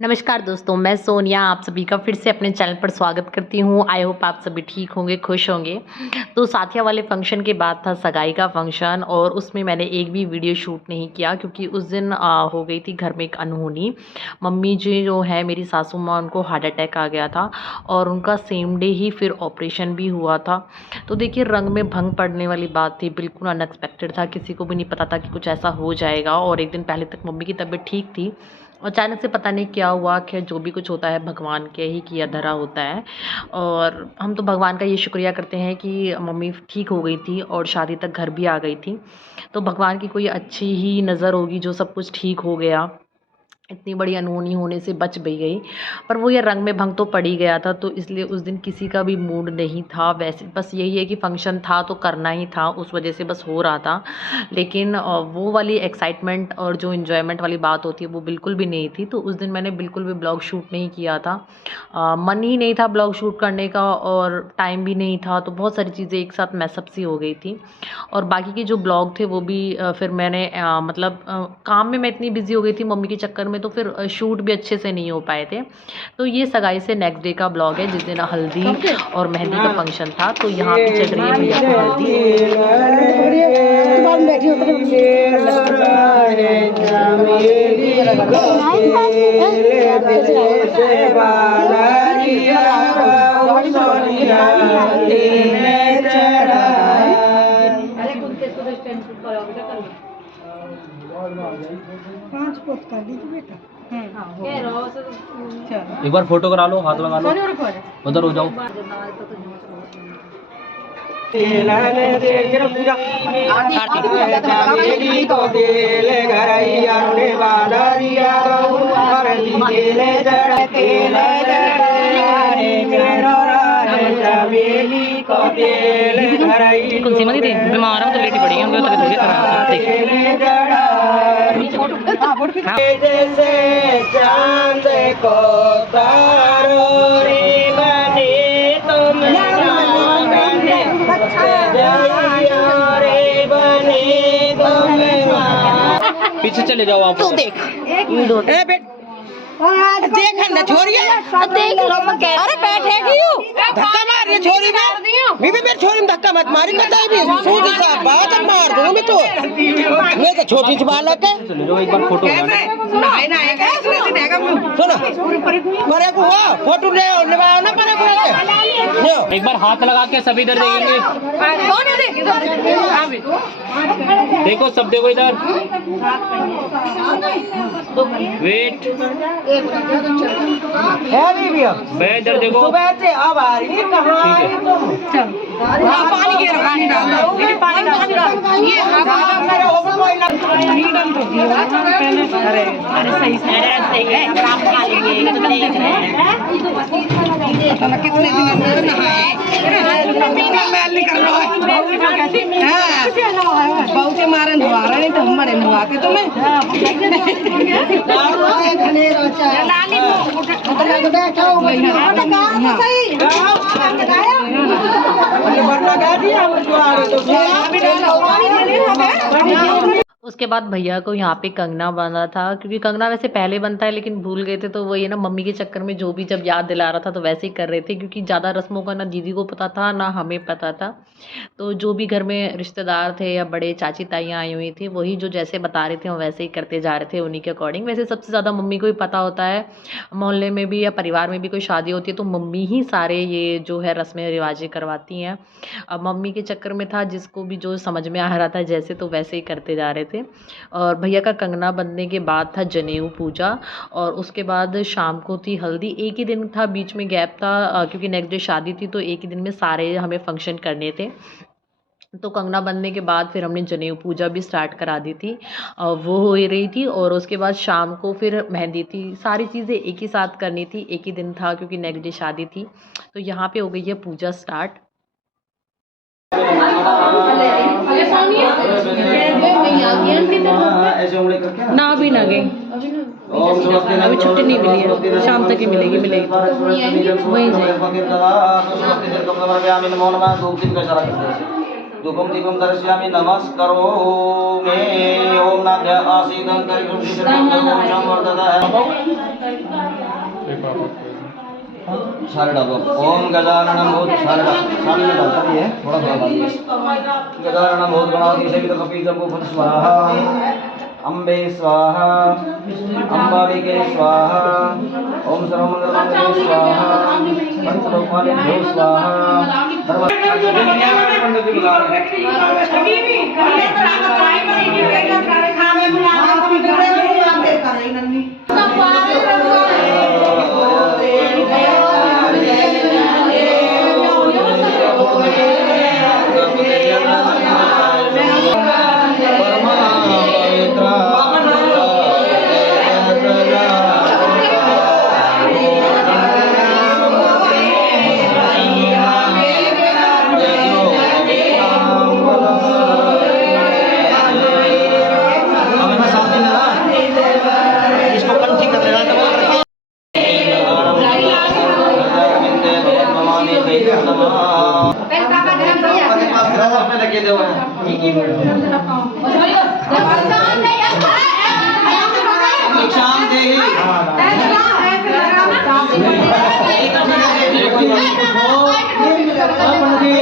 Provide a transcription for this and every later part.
नमस्कार दोस्तों, मैं सोनिया आप सभी का फिर से अपने चैनल पर स्वागत करती हूँ। आई होप आप सभी ठीक होंगे, खुश होंगे। तो साथिया वाले फंक्शन के बाद था सगाई का फंक्शन और उसमें मैंने एक भी वीडियो शूट नहीं किया क्योंकि उस दिन हो गई थी घर में एक अनहोनी। मम्मी जी जो है मेरी सासू माँ, उनको हार्ट अटैक आ गया था और उनका सेम डे ही फिर ऑपरेशन भी हुआ था। तो देखिए रंग में भंग पड़ने वाली बात थी, बिल्कुल अनएक्सपेक्टेड था, किसी को भी नहीं पता था कि कुछ ऐसा हो जाएगा। और एक दिन पहले तक मम्मी की तबीयत ठीक थी, अचानक से पता नहीं क्या हुआ। खैर जो भी कुछ होता है भगवान के ही किया धरा होता है और हम तो भगवान का ये शुक्रिया करते हैं कि मम्मी ठीक हो गई थी और शादी तक घर भी आ गई थी। तो भगवान की कोई अच्छी ही नज़र होगी जो सब कुछ ठीक हो गया, इतनी बड़ी अनहोनी होने से बच भी गई। पर वो ये रंग में भंग तो पड़ ही गया था, तो इसलिए उस दिन किसी का भी मूड नहीं था। वैसे बस यही है कि फंक्शन था तो करना ही था, उस वजह से बस हो रहा था। लेकिन वो वाली एक्साइटमेंट और जो इन्जॉयमेंट वाली बात होती है वो बिल्कुल भी नहीं थी। तो उस दिन मैंने बिल्कुल भी ब्लॉग शूट नहीं किया था। मन ही नहीं था ब्लॉग शूट करने का और टाइम भी नहीं था, तो बहुत सारी चीज़ें एक साथ मैसअप सी हो गई थी। और बाकी के जो ब्लॉग थे वो भी फिर मैंने मतलब काम में मैं इतनी बिज़ी हो गई थी मम्मी के चक्कर में, तो फिर शूट भी अच्छे से नहीं हो पाए थे। तो ये सगाई से नेक्स्ट डे का ब्लॉग है जिस दिन हल्दी और मेहंदी का फंक्शन था। तो यहाँ पे चल रही है भैया की एक बार फोटो करा लो, हाथ लगा लो, उधर हो जाओ। कुलसीमा दीदी बीमार हूँ तो लेटी पड़ी हूँ, तबीयत थोड़ी खराब है। जैसे चांद को तारो रे बने तुम रे बने तुम। पीछे चले जाओ आप। तू देख देख ना छोरिया, अरे बैठेगी धक्का मार रही छोरी में। मेरी छोरी में धक्का मत मारी, बताई भी सूझ सा बात मार दूं मैं तो। मैं तो छोटी सी बालक है। चले जाओ, एक बार फोटो सुनो परे को हुआ फोटो ले लेवाओ ना, परे को एक बार हाथ लगा के सभी इधर देखेंगे। देखो सब देखो इधर, वेट है भैया मैं इधर देखो। सुबह से अब आ रही है, कहाँ आई तुम? पानी के पानी डाल दो, पानी डाल दो। ये हवा मेरे ऊपर कोई ना अरे अरे सही है, काम खा लेंगे तो देख रहे हैं कितने दिन अंदर नहाए मैल नहीं कर रहा है। बहुत के मारे नहा रहे नहीं तो हम बड़े नहा के तुम्हें उसके बाद भैया को यहाँ पे कंगना बांधा था, क्योंकि कंगना वैसे पहले बनता है लेकिन भूल गए थे। तो वही है ना, मम्मी के चक्कर में जो भी जब याद दिला रहा था तो वैसे ही कर रहे थे, क्योंकि ज़्यादा रस्मों का ना दीदी को पता था ना हमें पता था। तो जो भी घर में रिश्तेदार थे या बड़े चाची ताइयाँ आई हुई थी वही जो जैसे बता रहे थे हम वैसे ही करते जा रहे थे उन्हीं के अकॉर्डिंग। वैसे सबसे ज़्यादा मम्मी को ही पता होता है, मोहल्ले में भी या परिवार में भी कोई शादी होती है तो मम्मी ही सारे ये जो है रस्में रिवाजें करवाती हैं। अब मम्मी के चक्कर में था, जिसको भी जो समझ में आ रहा था जैसे तो वैसे ही करते जा रहे थे। और भैया का कंगना बनने के बाद था जनेऊ पूजा और उसके बाद शाम को थी हल्दी। एक ही दिन था, बीच में गैप था क्योंकि नेक्स्ट डे शादी थी, तो एक ही दिन में सारे हमें फंक्शन करने थे। तो कंगना बनने के बाद फिर हमने जनेऊ पूजा भी स्टार्ट करा दी थी, वो हो ही रही थी। और उसके बाद शाम को फिर मेहंदी थी, सारी चीज़ें एक ही साथ करनी थी, एक ही दिन था क्योंकि नेक्स्ट डे शादी थी। तो यहाँ पे हो गई है पूजा स्टार्ट। ना अभी ना गई, अभी छुट्टी नहीं मिली है, शाम तक ही मिलेगी वहीं से। धूपम दीपम दर्शयामि नमस्करोमि ओम नाभ्य आसीनं करिषुं शिशुं वर्धतः सारे डालो ओम गजाननं भूत सारे डालता भी है थोड़ा गजाननं भूत गणाधीश कपिजम्बुफल स्वाहा अम्बे स्वाहा अम्बालिके स्वाहा ओम सर्वमंगलमंगले स्वाहा पंचलोकपालिभ्यो स्वाहा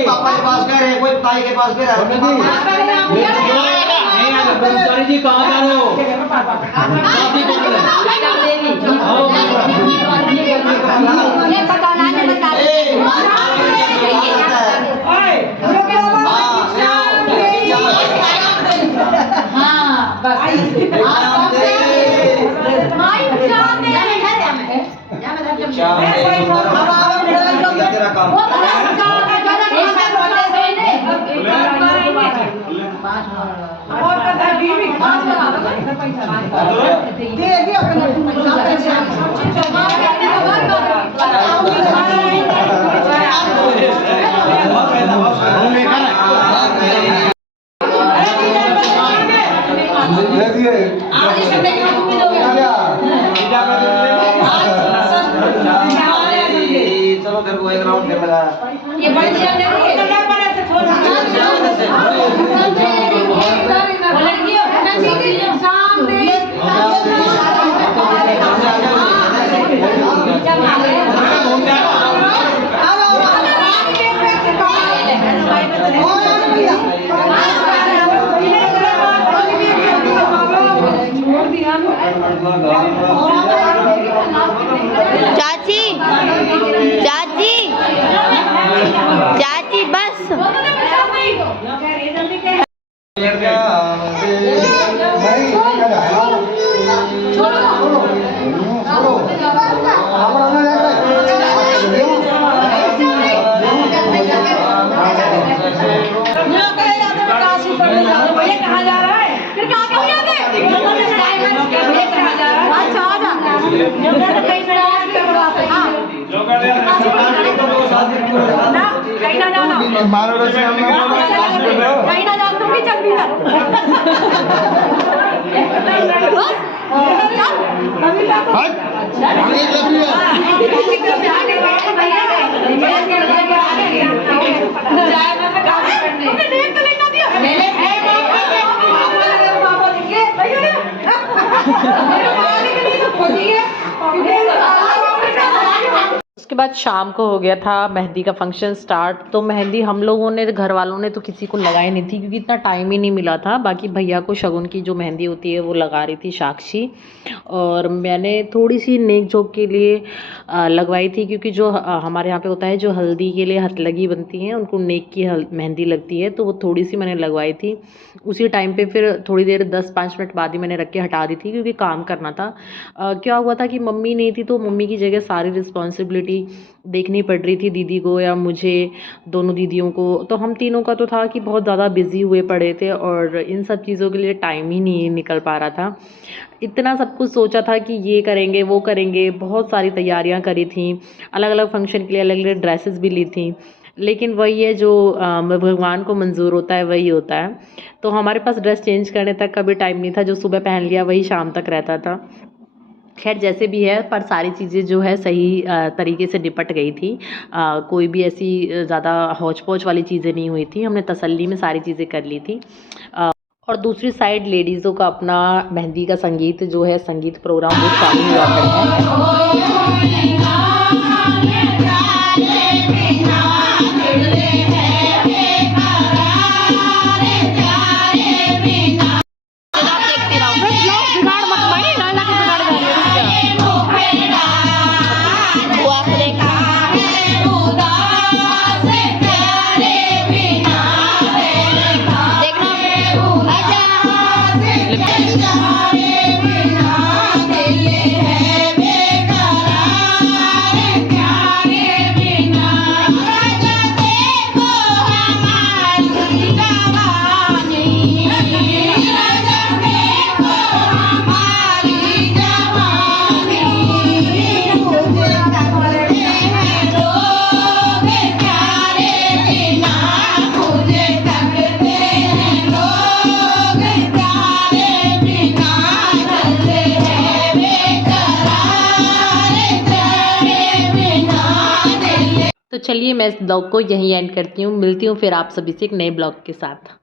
पापा के पास गए कोई ताई के पास गए जी कहाँ जा रहे हो तेरा काम चलो फिर वो एक राउंड खेल लगा ये बड़ी चीज नहीं है चाची चाची चाची बस उसके बाद शाम को हो गया था मेहंदी का फंक्शन स्टार्ट। तो मेहंदी हम लोगों ने, घर वालों ने तो किसी को लगाई नहीं थी क्योंकि इतना टाइम ही नहीं मिला था। बाकी भैया को शगुन की जो मेहंदी होती है वो लगा रही थी साक्षी, और मैंने थोड़ी सी नेक जोक के लिए लगवाई थी क्योंकि जो हमारे यहाँ पे होता है जो हल्दी के लिए हथलगी बनती हैं उनको नेक की मेहंदी लगती है, तो वो थोड़ी सी मैंने लगवाई थी उसी टाइम पे। फिर थोड़ी देर 10-5 मिनट बाद ही मैंने रख के हटा दी थी क्योंकि काम करना था। क्या हुआ था कि मम्मी नहीं थी तो मम्मी की जगह सारी रिस्पॉन्सिबिलिटी देखनी पड़ रही थी दीदी को या मुझे, दोनों दीदियों को। तो हम तीनों का तो था कि बहुत ज़्यादा बिजी हुए पड़े थे और इन सब चीज़ों के लिए टाइम ही नहीं निकल पा रहा था। इतना सब कुछ सोचा था कि ये करेंगे वो करेंगे, बहुत सारी तैयारियां करी थी, अलग अलग फंक्शन के लिए अलग अलग ड्रेसेस भी ली थी, लेकिन वही है जो भगवान को मंजूर होता है वही होता है। तो हमारे पास ड्रेस चेंज करने तक का भी टाइम नहीं था, जो सुबह पहन लिया वही शाम तक रहता था। खैर जैसे भी है, पर सारी चीज़ें जो है सही तरीके से निपट गई थी। कोई भी ऐसी ज़्यादा हौच-पौच वाली चीज़ें नहीं हुई थी, हमने तसल्ली में सारी चीज़ें कर ली थी। और दूसरी साइड लेडीज़ों का अपना मेहंदी का संगीत जो है, संगीत प्रोग्राम वो चालू हुआ करता वो आपको देखना देखना तो चलिए मैं इस ब्लॉग को यहीं एंड करती हूँ। मिलती हूँ फिर आप सभी से एक नए ब्लॉग के साथ।